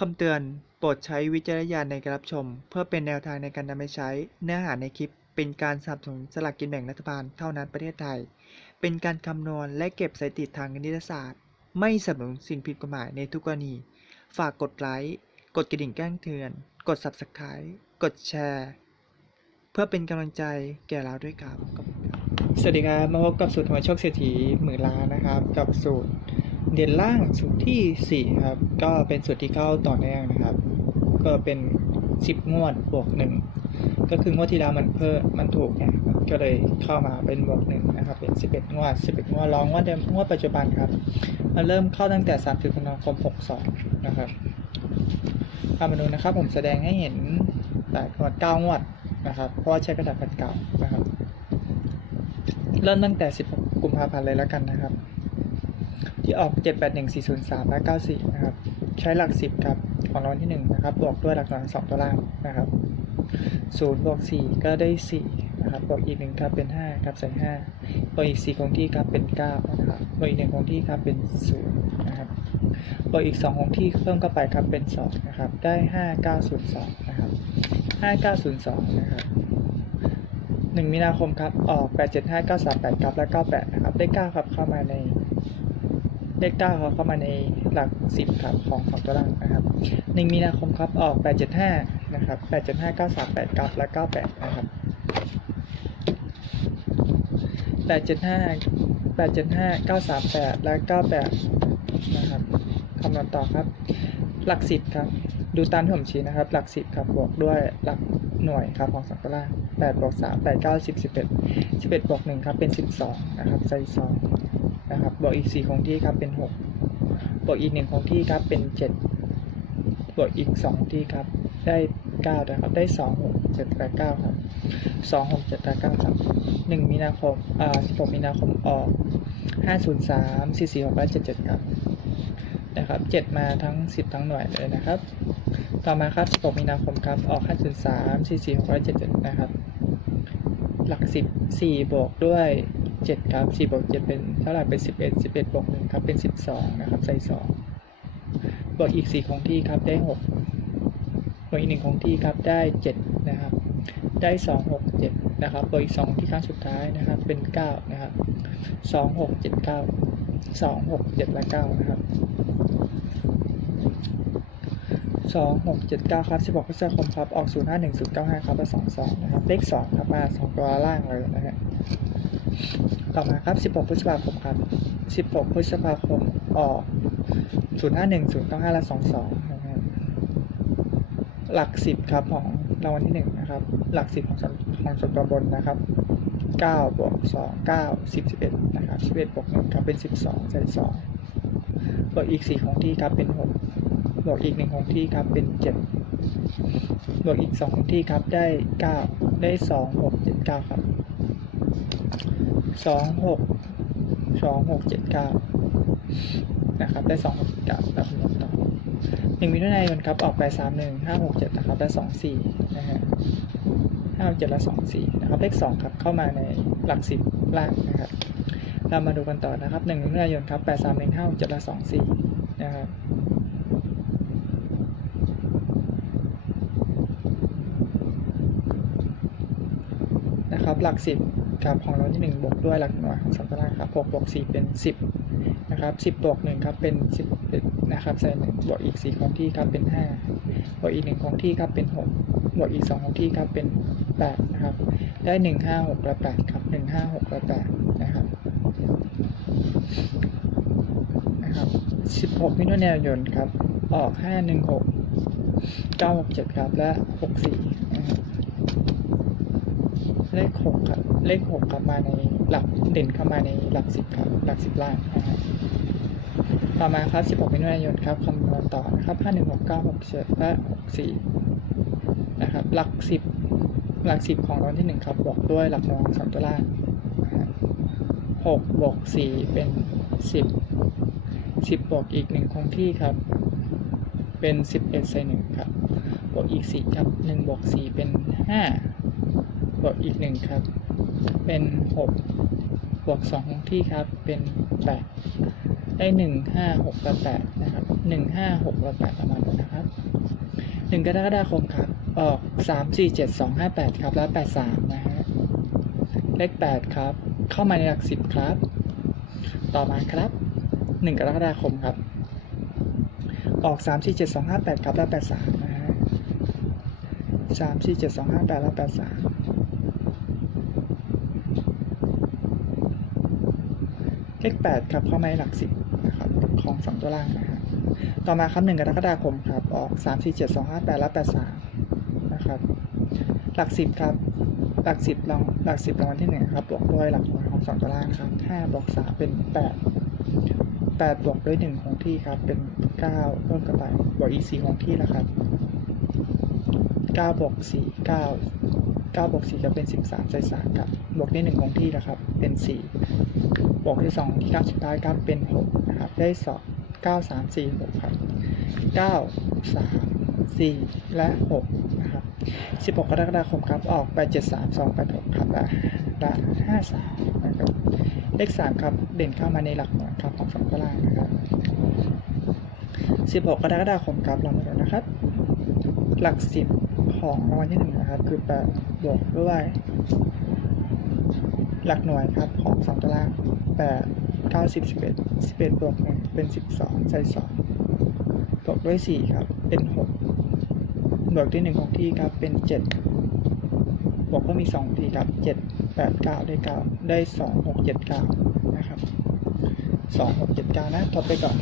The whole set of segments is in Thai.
คำเตือน โปรดใช้วิจารณญาณในการรับชม เพื่อเป็นแนวทางในการนำไปใช้ เนื้อหาในคลิป เป็นการสนับสนุนสลากกินแบ่งรัฐบาลเท่านั้นประเทศไทย เป็นการคำนวณและเก็บสถิติทางคณิตศาสตร์ ไม่สนับสนุนสิ่งผิดกฎหมายในทุกกรณี ฝากกดไลค์ กดกระดิ่งแจ้งเตือน กด subscribe กดแชร์ เพื่อเป็นกำลังใจแก่เราด้วยครับ สวัสดีครับ มาพบกับสูตรหวยโชคเศรษฐีหมื่นล้านนะครับ กับสูตร เด่นล่างสูตรที่ 4 ครับ ก็เป็นสูตรที่เข้าต่อเนื่องนะครับ ก็เป็น 10 งวดบวกหนึ่งก็คืองวดที่แล้วมันเพิ่มมันถูกเนี่ยก็เลยเข้ามาเป็นบวกหนึ่งนะครับ เป็น 11 งวด 11 งวดรองงวดเดิมงวดปัจจุบันครับ มันเริ่มเข้าตั้งแต่ 30 ธันวาคม 62 นะครับทำมาดูนะครับ ผมแสดงให้เห็นแต่งวด9งวดนะครับ เพราะว่าใช้กระดาษแผ่นเก่านะครับ เริ่มตั้งแต่ 16 กุมภาพันธ์เลยแล้วกันนะครับ ที่ออก 781403 และ 94 นะครับ ใช้หลัก 10 ครับ ของรางวัลที่ 1 นะครับ บวกด้วยหลักหน่วย2ตัวล่างนะครับ0บวก4ก็ได้ 4 นะครับ บวกอีก 1 ครับ เป็น 5 ครับ ใส่ 5 บวกอีก 4 คงที่ครับ เป็น 9 นะครับ บวกอีก 1 คงที่ครับ เป็น 0 นะครับ บวกอีก 2 คงที่เพิ่มเข้าไปครับ เป็น 2 นะครับ ได้ 5902 นะครับ 5902 นะครับหนึ่งมีนาคมครับ ออกแปดเจ็ดห้าเก้าสามแปดครับและเก้าแปดนะครับเลขเก้าครับ เข้ามาใน เลขเก้าครับเข้ามาในหลักสิบครับของของตัวล่างนะครับหนึ่งมีนาคมครับออกแปดเจ็ดห้านะครับแปดเจ็ดห้าเก้าสามแปดครับและเก้าแปดนะครับแปดเจ็ดห้าแปดเจ็ดห้าเก้าสามแปดและเก้าแปดนะครับคำนวณต่อครับ หลักสิบครับ ดูตามที่ผมชี้นะครับ หลักสิบครับบวกด้วยหลักหน่วยครับของสองตัวล่างแปดบวกสามแปดเก้าสิบสิบเอ็ดสิบเอ็ดบวกหนึ่งครับเป็นสิบสองนะครับใส่สอง นะครับ บวกอีกสี่คงที่ครับเป็นหกบวกอีกหนึ่งคงที่ครับเป็นเจ็ดบวกอีกสองที่ครับได้เก้านะครับ ได้สองหกเจ็ดแปดเก้าครับสองหกเจ็ดแปดเก้าครับหนึ่งมีนาคมอ่าสิบกมีนาคมออกห้าศูนย์สามสี่สี่หกและเจ็ดเจ็ดครับ นะครับเจ็ดมาทั้งสิบทั้งหน่วยเลยนะครับ ต่อมาครับ16มีนาคมครับ ออก5.3 44 677 นะครับ หลัก 10 4 บวกด้วย 7 ครับ4บวก7เป็นเท่าไหร่เป็น 11 11บวก1ครับเป็น 12 นะครับ ใส่ 2 บวกอีก 4 คงที่ครับได้ 6 บวกอีก 1 คงที่ครับได้ 7 นะครับ ได้ 2 6 7 นะครับ บวกอีก 2 ที่ครั้งสุดท้ายนะครับ เป็น 9 นะครับ 2 6 7 9 2 6 7และ9นะครับสองหกเจ็ดเก้าครับสิบหกพฤษภาคมครับ ออกศูนย์ห้าหนึ่งศูนย์เก้าห้าครับและสองสองนะครับ เลขสองครับ มาสองตัวล่างเลยนะฮะ ต่อมาครับสิบหกพฤษภาคมครับสิบหกพฤษภาคมออกศูนย์ห้าหนึ่งศูนย์เก้าห้าและสองสองนะครับหลักสิบครับของรางวัลที่หนึ่งนะครับ หลักสิบของส่วนของส่วนตัวบนนะครับเก้าบวกสองเก้าสิบสิบเอ็ดนะครับสิบเอ็ดบวกหนึ่งครับเป็นสิบสองใส่สองบวกอีกสี่ของที่ครับเป็นหกบวกอีกหนึ่งของที่ครับเป็นเจ็ดบวกอีกสองของที่ครับได้เก้าได้สองหกเจ็ดเก้าครับ สองหกสองหกเจ็ดเก้านะครับ ได้สองหกเจ็ดเก้าแล้วคำนวณต่อหนึ่งมิถุนายนครับ ออกไปสามหนึ่งห้าหกเจ็ดนะครับ ได้สองสี่นะฮะห้าเจ็ดและสองสี่นะครับ เลขสองครับ เข้ามาในหลักสิบล่างนะครับ เรามาดูกันต่อนะครับหนึ่งมิถุนายนครับแปดสามหนึ่งห้าหกเจ็ดและสองสี่นะครับนะครับหลักสิบ ครับของเราที่หนึ่งบวกด้วยหลักหน่วยของสัมปทานครับหกบวกสี่เป็นสิบนะครับสิบบวกหนึ่งครับเป็นสิบนะครับใส่หนึ่งบวกอีกสี่ของที่ครับเป็นห้าบวกอีกหนึ่งของที่ครับเป็นหกบวกอีกสองของที่ครับเป็นแปดนะครับ ได้หนึ่งห้าหกและแปดครับหนึ่งห้าหกและแปดนะครับนะครับสิบหกมิถุนายนครับ ออกห้าหนึ่งหกเก้าหกเจ็ดครับ และหกสี่ เลขหกครับเลขหกครับมาในหลักเด่นเข้ามาในหลักสิบครับหลักสิบล่างนะฮะต่อมาครับสิบหกมิถุนายนครับคำนวณต่อนะครับห้าหนึ่งหกเก้าหกเจ็ดและหกสี่นะครับหลักสิบหลักสิบของรางวัลที่หนึ่งครับบวกด้วยหลักหน่วยของสามตัวล่างหกบวกสี่เป็นสิบสิบบวกอีกหนึ่งคงที่ครับ เป็นสิบเอ็ดใส่หนึ่งครับบวกอีกสี่ครับหนึ่งบวกสี่เป็นห้า วกอีกหนึ่งครับ เป็นหกบวกสองที่ครับเป็นแปดได้หนึ่งห้าหกแปดแปดนะครับหนึ่งห้าหกแปดแปดประมาณนั้นนะครับหนึ่งกรกฎาคมครับ ออกสามสี่เจ็ดสองห้าแปดครับ แล้วแปดสามนะฮะเลขแปดครับ เข้ามาในหลักสิบครับ ต่อมาครับหนึ่งกรกฎาคมครับ ออกสามสี่เจ็ดสองห้าแปดครับ แล้วแปดสามนะ สามสี่เจ็ดสองห้าแปดแล้วแปดสามเลขแปดครับเข้ามาในหลักสิบนะครับของสองตัวล่างนะฮะต่อมาครับหนึ่งกรกฎาคมครับออกสามสี่เจ็ดสองห้าแปดและแปดสามนะครับ หลักสิบครับหลักสิบรางหลักสิบรางวัลที่หนึ่งครับบวกด้วยหลักหน่วยของสองตัวล่างครับห้าบวกสามเป็นแปดแปดบวกด้วยหนึ่งของที่ครับเป็นเก้าเพิ่มกันไปบวกอีกสี่ของที่แล้วครับ เก้าบวกสี่เก้าเก้าบวกสี่ก็เป็นสิบสามใส่สามครับบวกได้หนึ่งของที่แล้วครับ เป็นสี่บวกที่สองที่เก้าสุดท้ายครับ เป็นหกนะครับ ได้สองเก้าสามสี่หกครับเก้าสามสี่และหกนะครับสิบหกกรกฎาคมครับ ออกไปเจ็ดสามสองแปดหกครับและละห้าสามนะครับ เลขสามครับ เด่นเข้ามาในหลักหน่วยครับของสองตารางนะครับสิบหกกรกฎาคมครับเรามาดูนะครับ หลักสิบ ของรางวัลที่หนึ่งนะครับ คือแปดบวกด้วย หลักหน่วยครับของสองตารางแปดเก้าสิบสิบเอ็ดสิบเอ็ดบวกหนึ่งเป็นสิบสองใส่สองบวกด้วยสี่ครับ เป็นหกบวกด้วยหนึ่งของที่ครับเป็นเจ็ดบวกก็มีสองทีครับเจ็ดแปดเก้าได้เก้าได้สองหกเจ็ดเก้านะครับสองหกเจ็ดเก้านะทดไปก่อน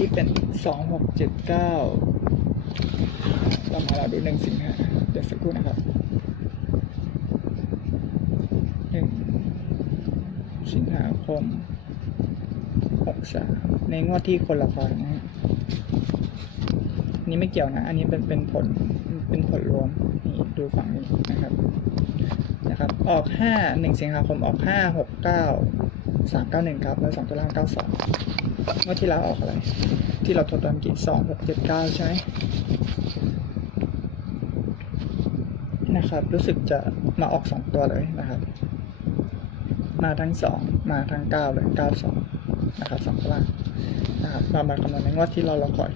เมื่เป็นสองหกเจ็ดเก้าเรามาเราดูหนึ่งสิงหาเดี๋ยวสักครู่นะครับหนึ่งสิงหาคมหกสามในงวดที่คนละครนะฮะนนี้ไม่เกี่ยวนะ อันนี้เป็นเป็นผลเป็นผลรวมนี่ดูฝั่งนี้นะครับนะครับ ออกห้าหนึ่งสิงหาคมออกห้าหกเก้าสามเก้าหนึ่งครับ แล้วสองตัวล่างเก้าสอง งวดที่แล้วออกอะไร ที่เราทดลองกี่สองหกเจ็ดเก้าใช่ไหมนะครับ รู้สึกจะมาออกสองตัวเลยนะครับ มาทั้งสองมาทั้งเก้าเลยเก้าสองนะครับสองตัวล่างนะครับเรามาคำนวณในงวดที่เรารอคอย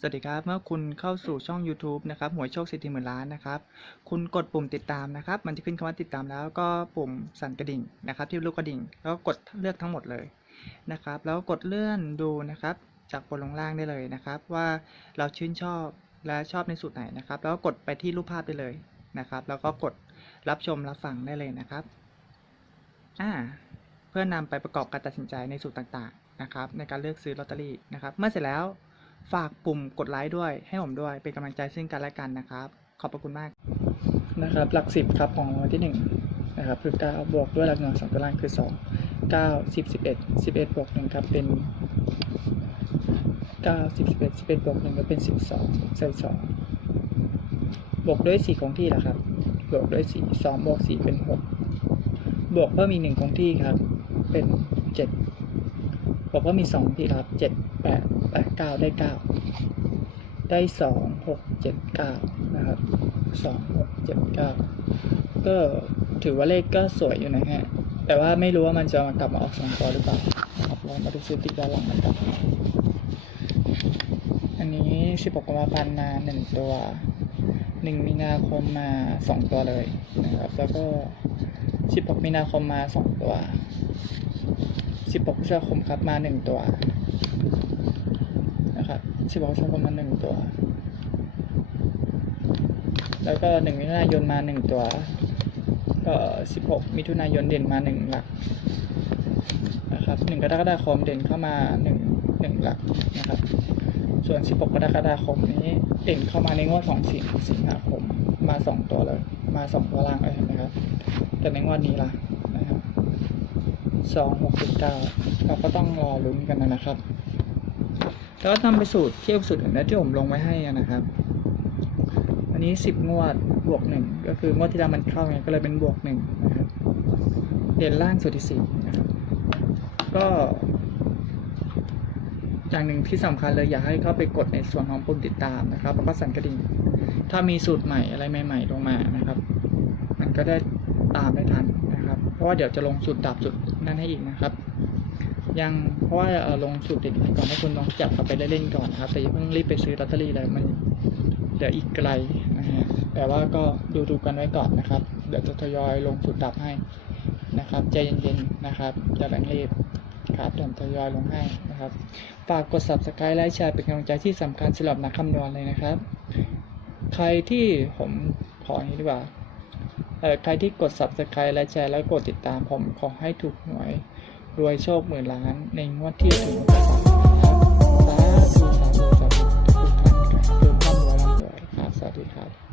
สวัสดีครับ เมื่อคุณเข้าสู่ช่อง YouTube นะครับหวยโชคสิทธิหมื่นล้านนะครับ คุณกดปุ่มติดตามนะครับ มันจะขึ้นคำว่าติดตามแล้วก็ปุ่มสั่นกระดิ่งนะครับ ที่รูปกระดิ่ง แล้วก็กดเลือกทั้งหมดเลย นะครับ แล้วกดเลื่อนดูนะครับ จากบนลงล่างได้เลยนะครับ ว่าเราชื่นชอบและชอบในสูตรไหนนะครับ แล้วก็กดไปที่รูปภาพได้เลยนะครับ แล้วก็กดรับชมรับฟังได้เลยนะครับอ่าเพื่อนำไปประกอบการตัดสินใจในสูตรต่างๆนะครับ ในการเลือกซื้อลอตเตอรี่นะครับ เมื่อเสร็จแล้วฝากปุ่มกดไลค์ด้วยให้ผมด้วยเป็นกำลังใจซึ่งกันและกันนะครับ ขอบพระคุณมากนะครับ หลักสิบครับของรางวัลที่หนึ่งนะครับคือเก้าบวกด้วยหลักหน่วยสองตัวล่างคือสอง เก้าสิบสิบเอ็ดสิบเอ็ดบวกหนึ่งครับเป็นเก้าสิบสิบเอ็ดสิบเอ็ดบวกหนึ่งก็เป็นสิบสองใส่สองบวกด้วยสี่คงที่แล้วครับ บวกด้วยสี่สองบวกสี่เป็นหกบวกเพิ่มอีกหนึ่งคงที่ครับ เป็นเจ็ดบวกเพิ่มมีสองที่ครับเจ็ดแปดแปดเก้าได้เก้าได้สองหกเจ็ดเก้านะครับสองหกเจ็ดเก้าก็ถือว่าเลขก็สวยอยู่นะฮะ แต่ว่าไม่รู้ว่ามันจะมากลับมาออกสองตัวหรือเปล่าครับลองมาดูสถิติย้อนหลังนะครับ อันนี้สิบหกกุมภาพันธ์มาหนึ่งตัวหนึ่งมีนาคมมาสองตัวเลยนะครับ แล้วก็สิบหกมีนาคมมาสองตัวสิบหกพฤษภาคมครับมาหนึ่งตัวนะครับสิบหกพฤษภาคมมาหนึ่งตัว แล้วก็หนึ่งมิถุนายนมาหนึ่งตัว ก็สิบหกมิถุนายนเด่นมาหนึ่งหลักนะครับหนึ่งกรกฎาคมเด่นเข้ามาหนึ่งหนึ่งหลักนะครับ ส่วนสิบหกกรกฎาคมนี้เด่นเข้ามาในงวดของสิงสิงหาคมมาสองตัวเลยมาสองตัวล่างเลยนไหมครับ แต่ในงวดนี้ล่ะนะครับสองหกสิบเก้าเราก็ต้องรอลุ้นกันนะครับ แล้วก็ทำไปสูตรเทียบสูตรอื่นที่ผมลงไว้ให้นะครับ อันนี้สิบงวดบวกหนึ่งก็คืองวดที่แล้วมันเข้าไงก็เลยเป็นบวกหนึ่งนะครับเด่นล่างสุดที่สี่นะครับก็อย่างหนึ่งที่สำคัญเลยอยากให้เข้าไปกดในส่วนของปุ่มติดตามนะครับแล้วก็สั่นกระดิ่ง ถ้ามีสูตรใหม่อะไรใหม่ ๆ ลงมานะครับ มันก็ได้ตามได้ทันนะครับ เพราะว่าเดี๋ยวจะลงสูตรดับสุดนั่นให้อีกนะครับ ยังเพราะว่าลงสูตรเด็ดก่อนให้คุณลองจับเอาไปเล่นๆก่อนนะครับ แต่อย่าเพิ่งรีบไปซื้อลอตเตอรี่เลยมันเดี๋ยวอีกไกล นะฮะแต่ว่าก็ดูดูกันไว้ก่อนนะครับ เดี๋ยวจะทยอยลงสูตรดับให้นะครับใจเย็นๆนะครับอย่าแรงรีบครับเดี๋ยวทยอยลงให้นะครับฝากกด subscribe และแชร์เป็นกำลังใจที่สำคัญสำหรับนักคำนวณเลยนะครับ ใครที่ผมขออย่างนี้ดีกว่าเออใครที่กด subscribe และแชร์แล้วกดติดตามผมขอให้ถูกหวยรวยโชคหมื่นล้านในงวดที่ถึงนะครับ สาธุ